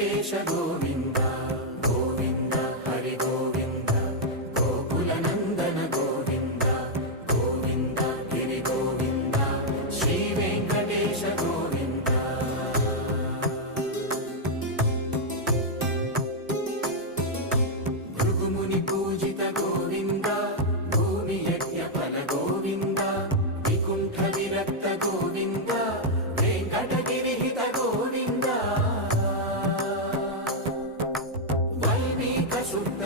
వెంకటేశ గోవింద గోవింద హరి గోవింద గోకుల నందన గోవింద గోవింద గిరి గోవింద శ్రీ వెంకటేశ గోవింద భృగుముని పూజిత గోవింద భూమి యజ్ఞ ఫల గోవింద వికుంఠ విరక్త గోవింద వెంకటగిరిహిత గోవింద శుద్ధ